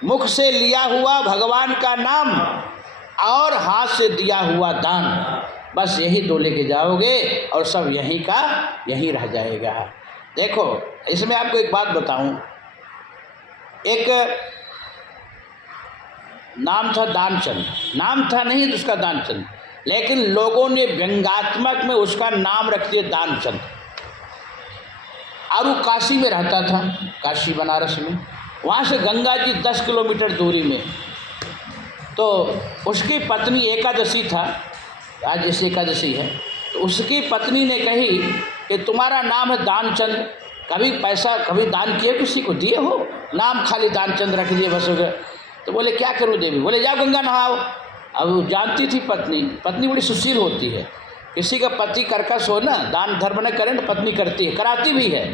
मुख से लिया हुआ भगवान का नाम और हाथ से दिया हुआ दान, बस यही दो लेके जाओगे और सब यहीं का यहीं रह जाएगा। देखो इसमें आपको एक बात बताऊं, एक नाम था दानचंद, नाम था नहीं तो उसका दानचंद, लेकिन लोगों ने व्यंग्यात्मक में उसका नाम रख दिया दानचंद। और वो काशी में रहता था, काशी बनारस में, वहाँ से गंगा जी 10 किलोमीटर दूरी में। तो उसकी पत्नी एकादशी था, आज जैसे एकादशी है, तो उसकी पत्नी ने कही कि तुम्हारा नाम है दानचंद, कभी पैसा कभी दान किए किसी को दिए हो? नाम खाली दानचंद रख दिए बस हो गया। तो बोले क्या करूँ देवी? बोले जाओ गंगा नहाओ। अब जानती थी पत्नी बड़ी सुशील होती है, किसी का पति कर्कश हो ना, दान धर्म न करें तो पत्नी करती है, कराती भी है,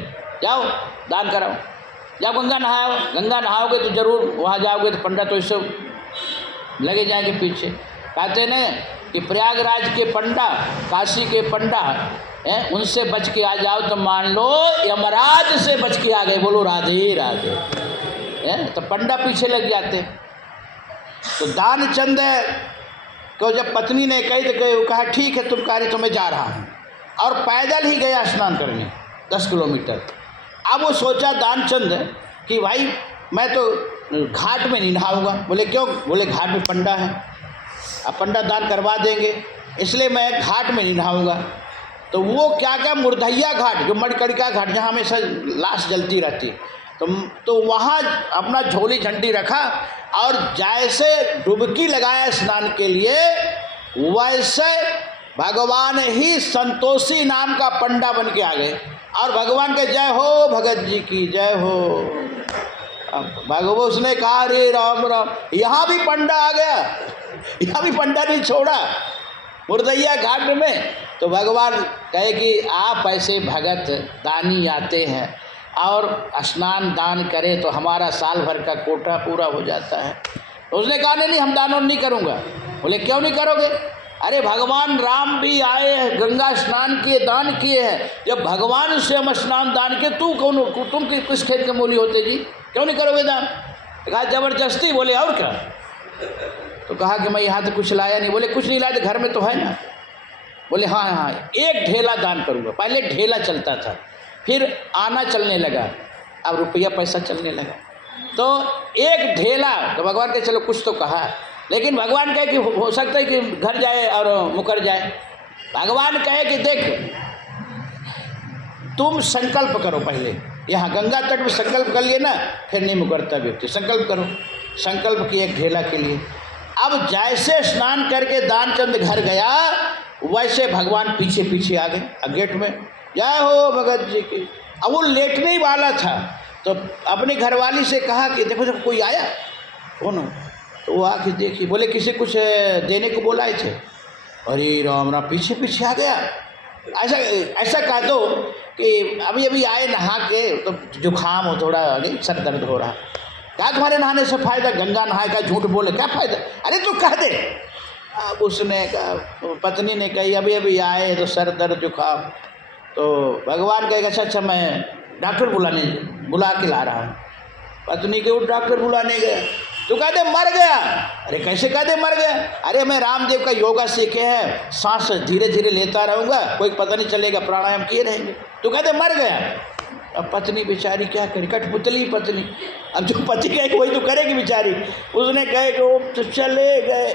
जाओ दान कराओ, जाओ गंगा नहाओ। गंगा नहाओगे तो जरूर वहाँ जाओगे तो पंडा तो इससे लगे जाएंगे पीछे। कहते न कि प्रयागराज के पंडा, काशी के पंडा हैं, उनसे बच के आ जाओ तो मान लो यमराज से बच के आ गए। बोलो राधे राधे। हैं तो पंडा पीछे लग जाते। तो दानचंद को जब पत्नी ने कही तो कहा ठीक है तुम कार्य तो मैं जा रहा हूँ, और पैदल ही गया स्नान करने 10 किलोमीटर। अब वो सोचा दानचंद कि भाई मैं तो घाट में नहीं नहाऊंगा। बोले क्यों? बोले घाट में पंडा है, अब पंडा दान करवा देंगे, इसलिए मैं घाट में नहीं नहाऊंगा। तो वो क्या मुर्धैया घाट, जो मड़कड़िका घाट जहाँ हमेशा लाश जलती रहती है, तो वहाँ अपना झोली झंडी रखा और जैसे डुबकी लगाया स्नान के लिए, वैसे भगवान ही संतोषी नाम का पंडा बन के आ गए। और भगवान के जय हो, भगत जी की जय हो। भगवान उसने कहा अरे राम राम, यहाँ भी पंडा आ गया, यहाँ भी पंडा नहीं छोड़ा मुर्दैया घाट में। तो भगवान कहे कि आप ऐसे भगत दानी आते हैं और स्नान दान करें तो हमारा साल भर का कोटा पूरा हो जाता है। तो उसने कहा नहीं हम दान नहीं करूँगा। बोले क्यों नहीं करोगे? अरे भगवान राम भी आए हैं, गंगा स्नान किए, दान किए हैं, जब भगवान से हम स्नान दान किए तुम किस खेत के मूली होते जी, क्यों नहीं करोगे दान? कहा जबरदस्ती। बोले और क्या? तो कहा कि मैं यहाँ तो कुछ लाया नहीं। बोले कुछ नहीं लाया तो घर में तो है ना। बोले हाँ एक ढेला दान करूँगा। पहले ढेला चलता था, फिर आना चलने लगा, अब रुपया पैसा चलने लगा। तो एक ढेला, तो भगवान के चलो कुछ तो कहा, लेकिन भगवान कहे कि हो सकता है कि घर जाए और मुकर जाए। भगवान कहे कि देख तुम संकल्प करो, पहले यहाँ गंगा तट में संकल्प कर लिए ना, फिर नहीं मुकरता व्यक्ति। संकल्प करो। संकल्प किए एक ढेला के लिए। अब जैसे स्नान करके दानचंद घर गया, वैसे भगवान पीछे पीछे आ गए गेट में। जय हो भगत जी की। अब वो लेटने ही वाला था तो अपनी घरवाली से कहा कि देखो जब कोई आया कौन हो, तो वो आके देखी। बोले किसी कुछ देने को बोलाए थे। अरे राम राम, पीछे पीछे आ गया। ऐसा कह दो कि अभी अभी आए नहा के, तो जुकाम हो, थोड़ा सर दर्द हो रहा। क्या तुम्हारे नहाने से फ़ायदा? गंगा नहाए का झूठ बोले क्या फ़ायदा? अरे तू कह दे। अब उसने कहा, पत्नी ने कही अभी अभी आए तो सर दर्द जुकाम। तो भगवान कहेगा अच्छा मैं डॉक्टर बुला के ला रहा हूँ। पत्नी के वो डॉक्टर बुलाने गया तो कहते मर गया। अरे कैसे कहते मर गया? अरे मैं रामदेव का योगा सीखे हैं, सांस धीरे धीरे लेता रहूँगा, कोई पता नहीं चलेगा, प्राणायाम किए रहेंगे। तो कहते मर गया। अब पत्नी बेचारी क्या करे, कठपुतली पत्नी। अब जो पति कहे वही तो करेगी बेचारी। उसने कहे कि वो तो चले गए।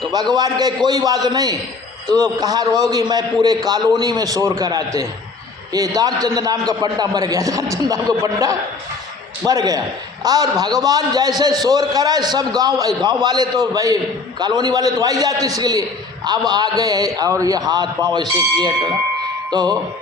तो भगवान कहे कोई बात नहीं, तो कहाँ रहोगी, मैं पूरे कॉलोनी में शोर कराते हैं ये दानचंद नाम का पंडा मर गया, दानचंद नाम का पंडा मर गया। और भगवान जैसे शोर कराए, सब गांव वाले तो भाई कॉलोनी वाले तो आ ही जाते इसके लिए। अब आ गए और ये हाथ पाँव ऐसे किए टड़ा, तो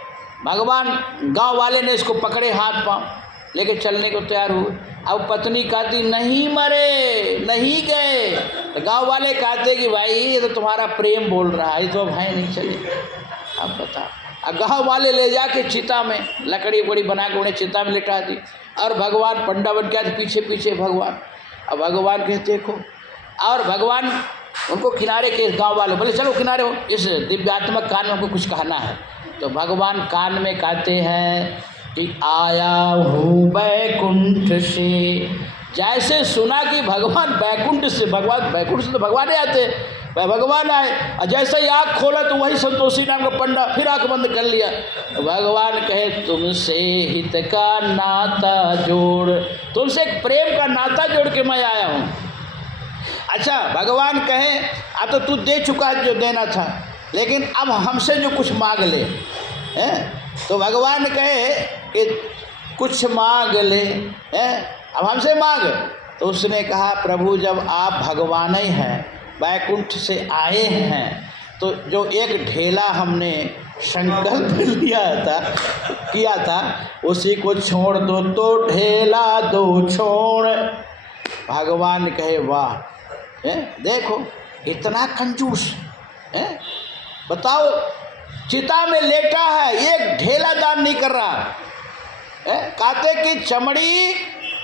भगवान गांव वाले ने इसको पकड़े हाथ पाँव लेके चलने को तैयार हुए। अब पत्नी कहती नहीं मरे, नहीं गए। तो गांव वाले कहते कि भाई ये तो तुम्हारा प्रेम बोल रहा है, ये तो अब है नहीं चले। अब बता, अब गाँव वाले ले जाके चिता में लकड़ी वकड़ी बना के उन्हें चिता में लिटा दी। और भगवान पंडा बन के आते पीछे पीछे भगवान। अब भगवान कहते देखो, और भगवान उनको किनारे के गांव वाले बोले चलो किनारे हो, इस दिव्यात्मक कान में हमको कुछ कहना है। तो भगवान कान में कहते हैं कि आया हूँ बैकुंठ से जैसे सुना कि भगवान बैकुंठ से तो भगवान ही आते, भगवान आए और जैसे ही आँख खोला तो वही संतोषी नाम का पंडा फिर आँख बंद कर लिया। भगवान कहे तुमसे हित का नाता जोड़, तुमसे एक प्रेम का नाता जोड़ के मैं आया हूँ। अच्छा, भगवान कहे अब तो तू दे चुका जो देना था, लेकिन अब हमसे जो कुछ मांग ले हैं। तो भगवान कहे कि कुछ मांग ले हैं, अब हमसे मांग। तो उसने कहा प्रभु जब आप भगवान ही हैं, बैकुंठ से आए हैं, तो जो एक ढेला हमने संकल्प किया था उसी को छोड़ दो, तो ढेला दो छोड़। भगवान कहे वाह, देखो इतना कंजूस है, बताओ चिता में लेटा है, एक ढेला दान नहीं कर रहा है। कहते कि चमड़ी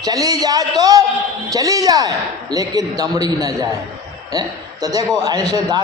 चली जाए तो चली जाए, लेकिन दमड़ी न जाए। तो देखो ऐसे दान